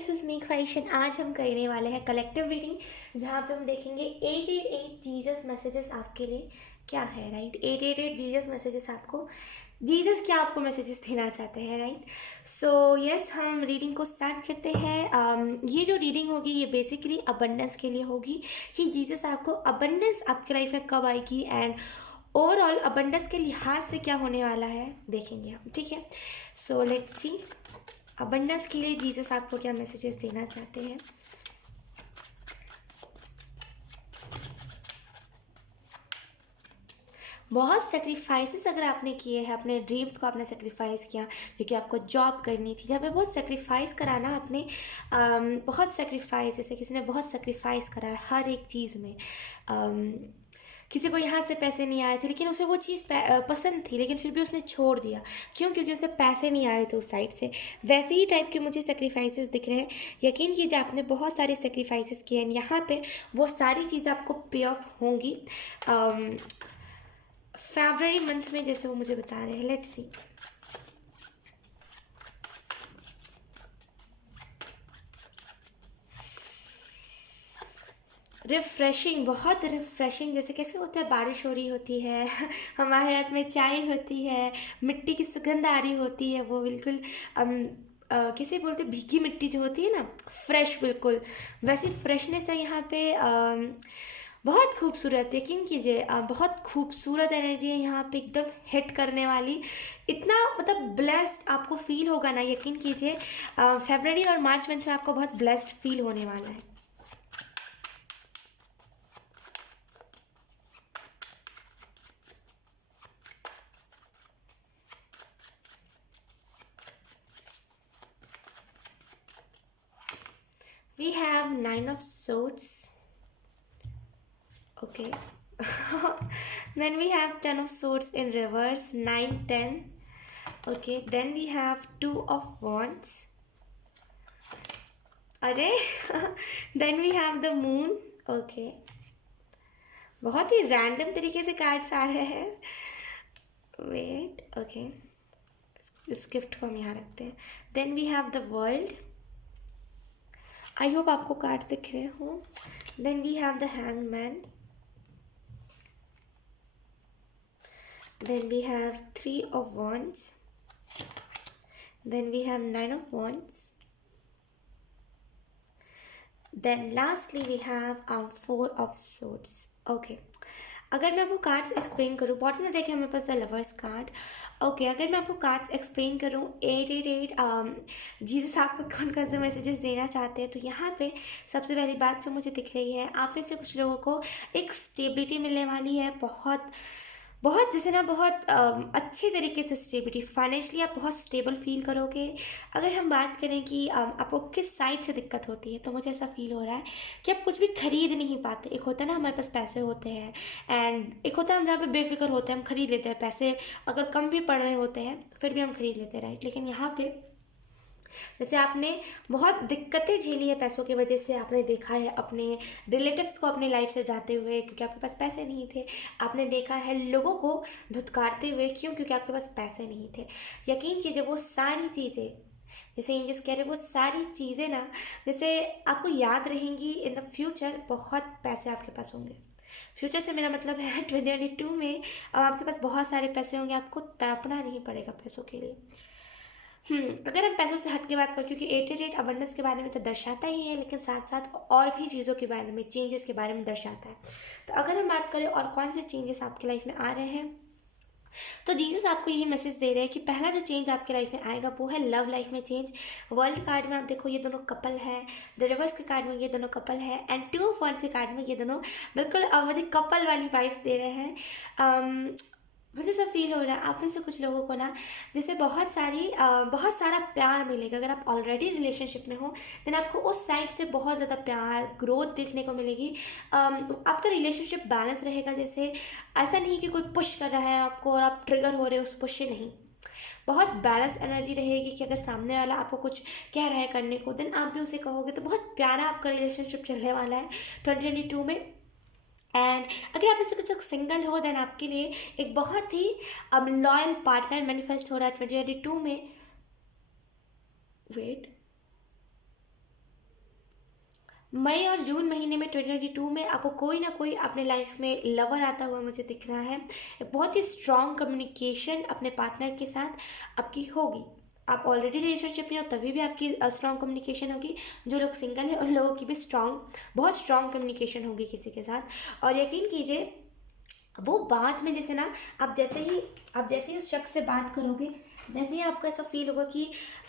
This is me ख्वाहिशन। आज हम करने वाले हैं कलेक्टिव रीडिंग, जहाँ पे हम देखेंगे 888 जीसस मैसेजेस आपके लिए क्या है, राइट। 888 जीसस मैसेजेस आपको, जीसस क्या आपको मैसेजेस देना चाहते हैं, राइट। सो यस, हम रीडिंग को स्टार्ट करते हैं। ये जो रीडिंग होगी ये बेसिकली अबंडेंस के लिए होगी कि जीसस आपको अबंडेंस आपके लाइफ में कब आएगी एंड ओवरऑल अबंडेंस के लिहाज से क्या होने वाला है देखेंगे हम, ठीक है। सो लेट्स सी अबंडेंस के लिए जीसस आपको क्या मैसेजेस देना चाहते हैं। बहुत सेक्रीफाइसेस अगर आपने किए हैं, अपने ड्रीम्स को आपने सेक्रीफाइस किया क्योंकि आपको जॉब करनी थी, जहाँ पे बहुत सेक्रीफाइस कराना आपने, बहुत सेक्रीफाइस, जैसे किसी ने बहुत सेक्रीफाइस करा है हर एक चीज़ में। किसी को यहाँ से पैसे नहीं आए थे लेकिन उसे वो चीज़ पसंद थी, लेकिन फिर भी उसने छोड़ दिया। क्यों? क्योंकि उसे पैसे नहीं आ रहे थे उस साइड से। वैसे ही टाइप के मुझे सेक्रीफाइसेस दिख रहे हैं। यकीन कीजिए आपने बहुत सारे सेक्रीफाइसेस किए हैं, यहाँ पे वो सारी चीज़ें आपको पे ऑफ होंगी फरवरी मंथ में, जैसे वो मुझे बता रहे हैं। Let's see. रिफ़्रेशिंग, बहुत रिफ़्रेशिंग, जैसे कैसे होता है, बारिश हो रही होती है हमारे हाथ में चाय होती है, मिट्टी की सुगंध आ रही होती है, वो बिल्कुल कैसे बोलते हैं, भीगी मिट्टी जो होती है ना, फ्रेश, बिल्कुल वैसी फ्रेशनेस है यहाँ पे। बहुत खूबसूरत, यकीन कीजिए, बहुत खूबसूरत एनर्जी है यहाँ पे, एकदम हिट करने वाली। इतना मतलब ब्लेस्ड आपको फील होगा ना, यकीन कीजिए। फरवरी और मार्च मंथ में आपको बहुत ब्लेस्ड फील होने वाला है। We have Nine of Swords. Okay. Then we have Ten of Swords in reverse. 9, 10. Okay. Then we have Two of Wands. अरे Then we have the Moon. Okay. बहुत ही random तरीके से कार्ड्स आ रहे हैं। Wait, okay, इस gift को हम यहाँ रखते हैं। Then we have the world. I hope आपको कार्ड्स दिख रहे हो। Then we have the hangman. Then we have Three of Wands. Then we have Nine of Wands. Then lastly we have Four of Swords. Okay. अगर मैं आपको cards explain करूँ, bottom में देखें हमारे पास द लवर्स कार्ड। ओके, अगर मैं आपको कार्ड्स एक्सप्लेन करूँ, 888 जीसस आपको कौन कौन से मैसेजेस देना चाहते हैं, तो यहाँ पे सबसे पहली बात जो मुझे दिख रही है, आप में से कुछ लोगों को एक स्टेबिलिटी मिलने वाली है। बहुत बहुत, जैसे ना, बहुत अच्छी तरीके से स्टेबिलिटी, फाइनेंशियली आप बहुत स्टेबल फील करोगे। अगर हम बात करें कि आपको किस साइड से दिक्कत होती है, तो मुझे ऐसा फील हो रहा है कि आप कुछ भी खरीद नहीं पाते। एक होता है ना, हमारे पास पैसे होते हैं, एंड एक होता है हम जहाँ पे बेफिक्र होते हैं, हम खरीद लेते हैं। पैसे अगर कम भी पड़ रहे होते हैं फिर भी हम खरीद लेते हैं, राइट। लेकिन यहाँ पे जैसे आपने बहुत दिक्कतें झेली है पैसों की वजह से, आपने देखा है अपने रिलेटिव्स को अपनी लाइफ से जाते हुए क्योंकि आपके पास पैसे नहीं थे। आपने देखा है लोगों को धुतकारते हुए, क्यों? क्योंकि आपके पास पैसे नहीं थे। यकीन कीजिए वो सारी चीज़ें, जैसे एंजल्स कह रहे हैं, वो सारी चीज़ें ना, जैसे आपको याद रहेंगी इन द फ्यूचर। बहुत पैसे आपके पास होंगे। फ्यूचर से मेरा मतलब है 2022 में अब आपके पास बहुत सारे पैसे होंगे, आपको तड़पना नहीं पड़ेगा पैसों के लिए। अगर हम पैसों से हट के बात करें, क्योंकि 888 अबंडेंस के बारे में तो दर्शाता ही है, लेकिन साथ साथ और भी चीज़ों के बारे में, चेंजेस के बारे में दर्शाता है। तो अगर हम बात करें और कौन से चेंजेस आपकी लाइफ में आ रहे हैं, तो जीसस आपको यही मैसेज दे रहे हैं कि पहला जो चेंज आपके लाइफ में आएगा वो है लव लाइफ में चेंज। वर्ल्ड कार्ड में आप देखो ये दोनों कपल है, द रिवर्स के कार्ड में ये दोनों कपल है, एंड टू ऑफ वंस के कार्ड में ये दोनों बिल्कुल मुझे कपल वाली वाइब्स दे रहे हैं। मुझे ऐसा फील हो रहा है आप में से कुछ लोगों को ना, जैसे बहुत सारा प्यार मिलेगा। अगर आप ऑलरेडी रिलेशनशिप में हो देन आपको उस साइड से बहुत ज़्यादा प्यार, ग्रोथ देखने को मिलेगी। आपका रिलेशनशिप बैलेंस रहेगा। जैसे ऐसा नहीं कि कोई पुश कर रहा है आपको और आप ट्रिगर हो रहे हो उस पुश से, नहीं। बहुत बैलेंस एनर्जी रहेगी कि अगर सामने वाला आपको कुछ कह रहा है करने को, देन आप भी उसे कहोगे। तो बहुत प्यारा आपका रिलेशनशिप चलने वाला है 2022 में। एंड अगर आप इससे कुछ सिंगल हो देन आपके लिए एक बहुत ही लॉयल पार्टनर मैनिफेस्ट हो रहा है 2022 में। वेट, मई और जून महीने में 2022 में आपको कोई ना कोई अपने लाइफ में लवर आता हुआ मुझे दिख रहा है। एक बहुत ही स्ट्रॉन्ग कम्युनिकेशन अपने पार्टनर के साथ आपकी होगी। आप ऑलरेडी रिलेशनशिप में हो तभी भी आपकी स्ट्रॉन्ग कम्युनिकेशन होगी। जो लोग सिंगल है उन लोगों की भी बहुत स्ट्रॉन्ग कम्युनिकेशन होगी किसी के साथ। और यकीन कीजिए वो बात में जैसे ना आप जैसे ही उस शख्स से बात करोगे, वैसे ही आपको ऐसा फील होगा कि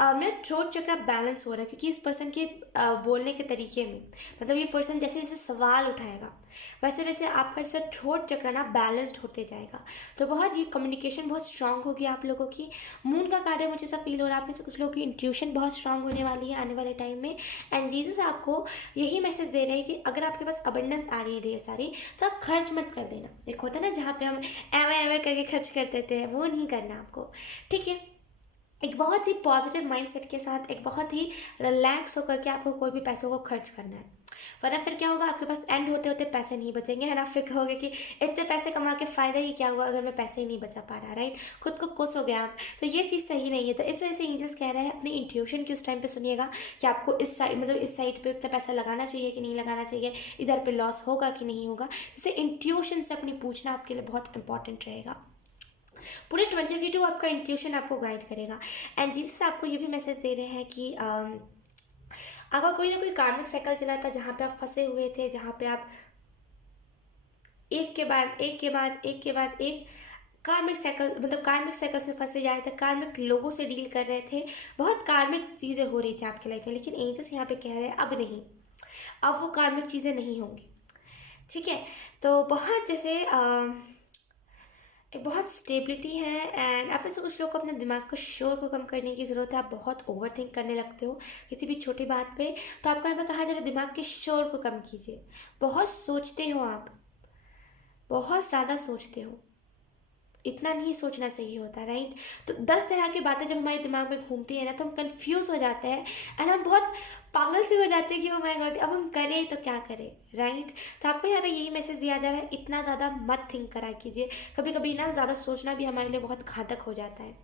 मेरा थ्रोट चक्रा बैलेंस हो रहा है, क्योंकि इस पर्सन के बोलने के तरीके में, मतलब ये पर्सन जैसे जैसे सवाल उठाएगा वैसे वैसे आपका जैसे थ्रोट चक्र ना बैलेंस्ड होते जाएगा। तो बहुत ये कम्युनिकेशन बहुत स्ट्रांग होगी आप लोगों की। मून का कार्ड है, मुझे ऐसा फील हो रहा है आप में से कुछ लोगों की इंट्यूशन बहुत स्ट्रांग होने वाली है आने वाले टाइम में। एंड जीसस आपको यही मैसेज दे रहे हैं कि अगर आपके पास अबंडेंस आ रही है ढेर सारी, तो आप खर्च मत कर देना। एक होता है ना जहाँ पे हम एवे एवे करके खर्च कर देते हैं, वो नहीं करना आपको, ठीक है। एक बहुत ही पॉजिटिव माइंडसेट के साथ, एक बहुत ही रिलैक्स होकर के आपको कोई भी पैसों को खर्च करना है। वरना फिर क्या होगा, आपके पास एंड होते होते पैसे नहीं बचेंगे, है ना। फिर कहोगे कि इतने पैसे कमा के फ़ायदा ही क्या हुआ अगर मैं पैसे ही नहीं बचा पा रहा, राइट। खुद को खुश हो गया आप, तो ये चीज़ सही नहीं है। तो इस वजह से एंजल्स कह रहे हैं अपनी इंट्यूशन की उस टाइम पे सुनिएगा कि आपको इस साइड, मतलब इस साइड पे इतना पैसा लगाना चाहिए कि नहीं लगाना चाहिए, इधर पे लॉस होगा कि नहीं होगा। जैसे इंट्यूशन से अपनी पूछना आपके लिए बहुत इंपॉर्टेंट रहेगा। पूरे 2022 आपका इंट्यूशन आपको गाइड करेगा। एंड जीसस आपको ये भी मैसेज दे रहे हैं कि आपका कोई ना कोई कार्मिक साइकिल चला था जहाँ पे आप फंसे हुए थे, जहाँ पे आप एक के बाद एक के बाद एक के बाद एक कार्मिक साइकिल, मतलब कार्मिक साइकिल में फंसे जाए थे, कार्मिक लोगों से डील कर रहे थे, बहुत कार्मिक चीज़ें हो रही थी आपकी लाइफ में। लेकिन एंजल्स यहाँ पे कह रहे हैं अब नहीं, अब वो कार्मिक चीज़ें नहीं होंगी, ठीक है। तो बहुत जैसे एक बहुत स्टेबिलिटी है। एंड आप में से कुछ लोग को अपने दिमाग का शोर को कम करने की ज़रूरत है। आप बहुत ओवर थिंक करने लगते हो किसी भी छोटी बात पे, तो आपको यहाँ पे कहा जा रहा है दिमाग के शोर को कम कीजिए। बहुत सोचते हो आप, बहुत ज़्यादा सोचते हो, इतना नहीं सोचना सही होता, राइट। तो 10 तरह की बातें जब हमारे दिमाग में घूमती है ना, तो हम कंफ्यूज हो जाते हैं एंड हम बहुत पागल से हो जाते हैं कि ओ माय गॉड अब हम करें तो क्या करें, राइट। तो आपको यहाँ पे यही मैसेज दिया जा रहा है, इतना ज़्यादा मत थिंक करा कीजिए। कभी कभी ना ज़्यादा सोचना भी हमारे लिए बहुत घातक हो जाता है।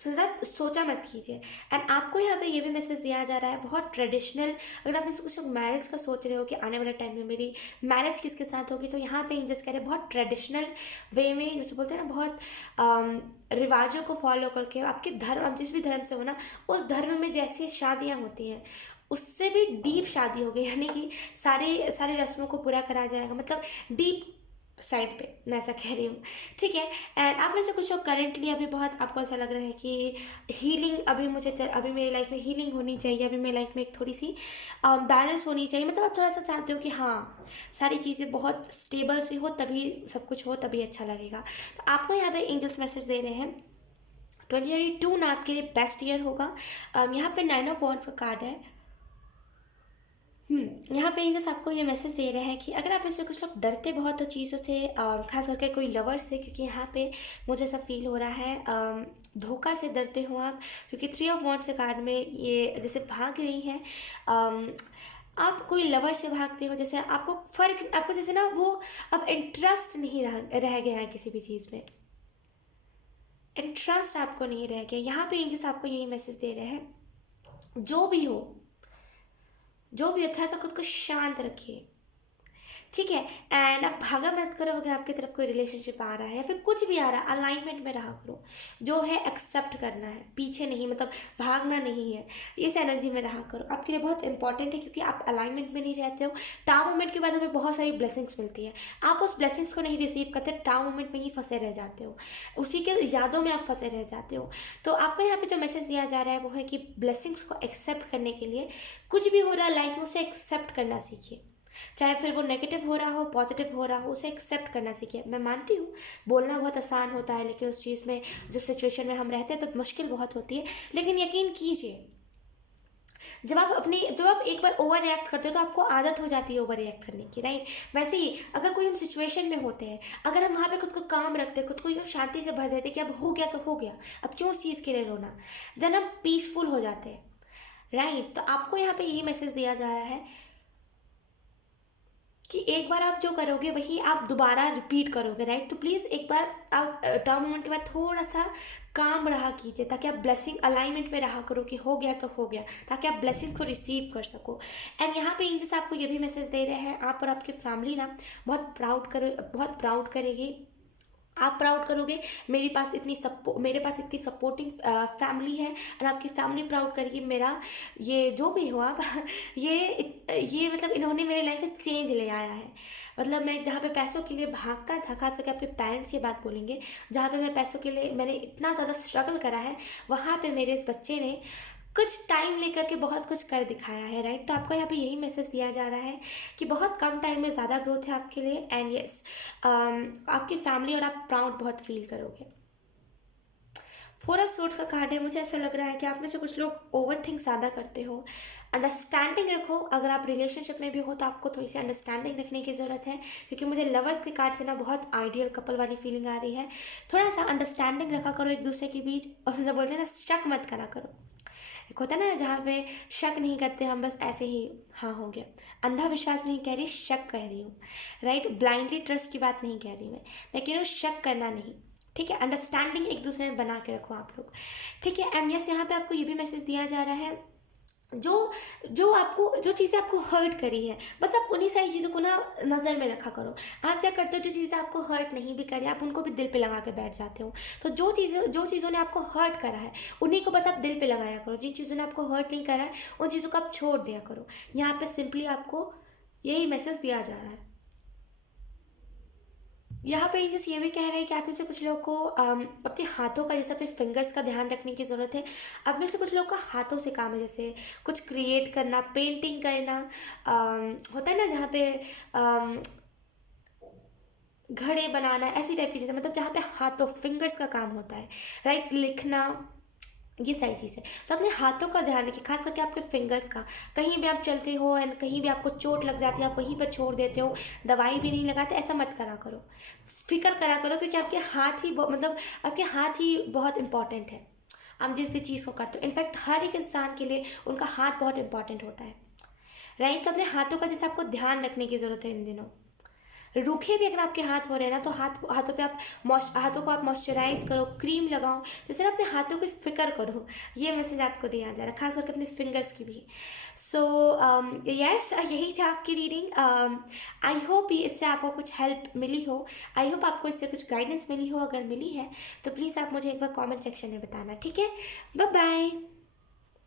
सो दैट सोचा मत कीजिए। एंड आपको यहाँ पे ये भी मैसेज दिया जा रहा है बहुत ट्रेडिशनल, अगर आप कुछ लोग मैरिज का सोच रहे हो कि आने वाले टाइम में मेरी मैरिज किसके साथ होगी, तो यहाँ पे एंजल्स कह रहे हैं बहुत ट्रेडिशनल वे में, जैसे बोलते हैं ना बहुत रिवाजों को फॉलो करके आपके धर्म, आप जिस भी धर्म से हो ना, उस धर्म में जैसे शादियाँ होती हैं उससे भी डीप शादी होगी, यानी कि सारी सारी रस्मों को पूरा करा जाएगा, मतलब डीप साइड पे मैं ऐसा कह रही हूँ, ठीक है। एंड आप में से कुछ लोग करेंटली अभी बहुत आपको ऐसा लग रहा है कि हीलिंग अभी मेरी लाइफ में हीलिंग होनी चाहिए, अभी मेरी लाइफ में एक थोड़ी सी बैलेंस होनी चाहिए, मतलब आप थोड़ा सा चाहते हो कि हाँ सारी चीज़ें बहुत स्टेबल सी हो, तभी सब कुछ हो, तभी अच्छा लगेगा। तो आपको यहाँ पे एंजल्स मैसेज दे रहे हैं 2022 ना आपके लिए बेस्ट ईयर होगा। यहाँ पे 9 ऑफ वॉन्ड्स का कार्ड है। यहाँ पे एंजल्स आपको ये मैसेज दे रहे हैं कि अगर आप में से कुछ लोग डरते बहुत हो चीज़ों से, खास करके कोई लवर से, क्योंकि यहाँ पे मुझे ऐसा फील हो रहा है धोखा से डरते हो आप, क्योंकि 3 ऑफ वॉन्ड्स के कार्ड में ये जैसे भाग रही हैं। आप कोई लवर से भागते हो, जैसे आपको जैसे ना वो अब इंटरेस्ट नहीं रह गया है किसी भी चीज़ में, इंटरेस्ट आपको नहीं रह गया। यहाँ पे एंजल्स आपको यही मैसेज दे रहे हैं जो भी अच्छा सा खुद को शांत रखिए, ठीक है। एंड आप भागा मत करो, अगर आपकी तरफ कोई रिलेशनशिप आ रहा है या फिर कुछ भी आ रहा है, अलाइनमेंट में रहा करो। जो है एक्सेप्ट करना है, पीछे नहीं, मतलब भागना नहीं है, इस एनर्जी में रहा करो। आपके लिए बहुत इंपॉर्टेंट है, क्योंकि आप अलाइनमेंट में नहीं रहते हो। टाउ मोमेंट के बाद हमें बहुत सारी ब्लेसिंग्स मिलती है, आप उस ब्लेसिंग्स को नहीं रिसीव करते, टाउ मोमेंट में ही फंसे रह जाते हो, उसी के यादों में आप फंसे रह जाते हो। तो आपको यहाँ पे जो मैसेज दिया जा रहा है वो है कि ब्लेसिंग्स को एक्सेप्ट करने के लिए, कुछ भी हो रहा है लाइफ में उसे एक्सेप्ट करना सीखिए। चाहे फिर वो नेगेटिव हो रहा हो, पॉजिटिव हो रहा हो, उसे एक्सेप्ट करना सीखिए। मैं मानती हूँ बोलना बहुत आसान होता है, लेकिन उस चीज़ में जब सिचुएशन में हम रहते हैं तो मुश्किल बहुत होती है। लेकिन यकीन कीजिए, जब आप एक बार ओवर रिएक्ट करते हो तो आपको आदत हो जाती है ओवर रिएक्ट करने की, राइट। वैसे ही अगर कोई हम सिचुएशन में होते हैं, अगर हम वहाँ पे खुद को काम रखते हैं, खुद को यूँ शांति से भर देते कि अब हो गया तो हो गया, अब क्यों उस चीज़ के लिए रोना, देन हम पीसफुल हो जाते हैं, राइट। तो आपको यहाँ पे यही मैसेज दिया जा रहा है कि एक बार आप जो करोगे वही आप दोबारा रिपीट करोगे, राइट। तो प्लीज़ एक बार आप टर्म मोमेंट के बाद थोड़ा सा काम रहा कीजिए, ताकि आप ब्लेसिंग अलाइनमेंट में रहा करो कि हो गया तो हो गया, ताकि आप ब्लेसिंग को रिसीव कर सको। एंड यहाँ पे एंजल्स आपको ये भी मैसेज दे रहे हैं, आप और आपकी फैमिली ना बहुत प्राउड करेगी। आप प्राउड करोगे, मेरे पास इतनी सपोर्टिंग फैमिली है, और आपकी फैमिली प्राउड करेगी मेरा, ये जो भी हो आप ये मतलब इन्होंने मेरे लाइफ में चेंज ले आया है। मतलब मैं जहाँ पे पैसों के लिए भागता था, खास करके आपके पेरेंट्स ये बात बोलेंगे, जहाँ पे मैं पैसों के लिए मैंने इतना ज़्यादा स्ट्रगल करा है, वहाँ पे मेरे इस बच्चे ने कुछ टाइम लेकर के बहुत कुछ कर दिखाया है, राइट। तो आपको यहाँ पे यही मैसेज दिया जा रहा है कि बहुत कम टाइम में ज़्यादा ग्रोथ है आपके लिए। एंड यस, आपकी फैमिली और आप प्राउड बहुत फील करोगे। 4 ऑफ सोर्ड्स का कार्ड है। मुझे ऐसा लग रहा है कि आप में से कुछ लोग ओवर थिंक ज़्यादा करते हो। अंडरस्टैंडिंग रखो, अगर आप रिलेशनशिप में भी हो तो आपको थोड़ी सी अंडरस्टैंडिंग रखने की ज़रूरत है, क्योंकि मुझे लवर्स के कार्ड से ना बहुत आइडियल कपल वाली फीलिंग आ रही है। थोड़ा सा अंडरस्टैंडिंग रखा करो एक दूसरे के बीच, और मतलब बोलते हैं ना, शक मत करा करो। एक होता है ना जहाँ पे शक नहीं करते हम, बस ऐसे ही हाँ हो गया। अंधा विश्वास नहीं कह रही, शक कह रही हूँ, राइट। ब्लाइंडली ट्रस्ट की बात नहीं कह रही मैं कह रही हूँ शक करना नहीं, ठीक है। अंडरस्टैंडिंग एक दूसरे में बना के रखो आप लोग, ठीक है। एंड यस, यहाँ पे आपको ये भी मैसेज दिया जा रहा है, जो जो चीज़ें आपको हर्ट करी है, बस आप उन्हीं सारी चीज़ों को ना नज़र में रखा करो। आप क्या करते हो, जो चीज़ें आपको हर्ट नहीं भी करी, आप उनको भी दिल पे लगा के बैठ जाते हो। तो जो चीज़ों ने आपको हर्ट करा है, उन्हीं को बस आप दिल पे लगाया करो। जिन चीज़ों ने आपको हर्ट नहीं करा है, उन चीज़ों को आप छोड़ दिया करो। यहाँ पे सिंपली आपको यही मैसेज दिया जा रहा है। यहाँ पे जैसे ये भी कह रहे हैं कि आप में से कुछ लोगों को अपने हाथों का, जैसे अपने फिंगर्स का ध्यान रखने की ज़रूरत है। आप में से कुछ लोगों का हाथों से काम है, जैसे कुछ क्रिएट करना, पेंटिंग करना, होता है ना जहाँ पे घड़े बनाना, ऐसी टाइप की चीज़ें, मतलब जहाँ पे हाथों फिंगर्स का काम होता है, राइट। लिखना, ये सारी चीज़ें। तो अपने हाथों का ध्यान रखिए, खास करके आपके फिंगर्स का। कहीं भी आप चलते हो एंड कहीं भी आपको चोट लग जाती है, आप वहीं पर छोड़ देते हो, दवाई भी नहीं लगाते, ऐसा मत करा करो। फिक्र करा करो, क्योंकि आपके हाथ ही मतलब आपके हाथ ही बहुत इंपॉर्टेंट है। आप जिस भी चीज़ को करते हो, इनफैक्ट हर एक इंसान के लिए उनका हाथ बहुत इंपॉर्टेंट होता है, राइट। तो अपने हाथों का जैसे आपको ध्यान रखने की ज़रूरत है इन दिनों। रूखे भी अगर आपके हाथ हो रहे हैं ना, तो हाथों पे आप हाथों को आप मॉइस्चराइज करो, क्रीम लगाओ, जैसे ना अपने हाथों की फिक्र करो। ये मैसेज आपको दिया जा रहा है, खास करके अपने फिंगर्स की भी। सो यस, यही था आपकी रीडिंग। आई होप इससे आपको कुछ हेल्प मिली हो। आई होप आपको इससे कुछ गाइडेंस मिली हो। अगर मिली है तो प्लीज़ आप मुझे एक बार कॉमेंट सेक्शन में बताना, ठीक है। Bye bye.